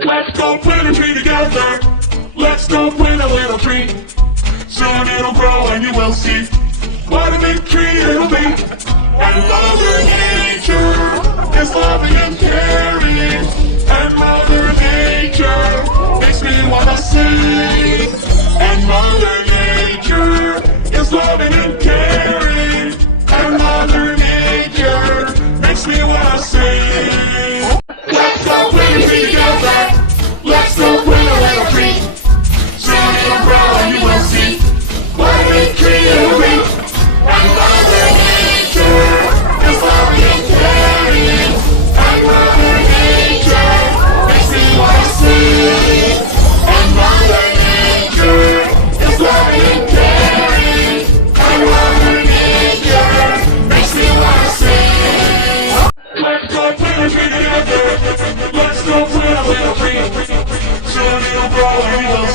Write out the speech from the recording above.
Let's go plant a tree together. Let's go plant a little tree. Soon it'll grow and you will see what a big tree it'll be. And Mother Nature is loving and caring. And Mother Nature makes me wanna sing. And Mother Nature is loving and caring. And Mother Nature makes me wanna sing. Let's go plant a tree together. Let's go plant a little tree. Soon it'll grow and you will see what a big tree it'll be. And Mother Nature is loving and caring. And Mother Nature makes me wanna sing. And Mother Nature is loving and caring. And Mother Nature makes me wanna sing. Let's go plant a tree together. Let's go plant a little tree. Soon it'll grow and you will see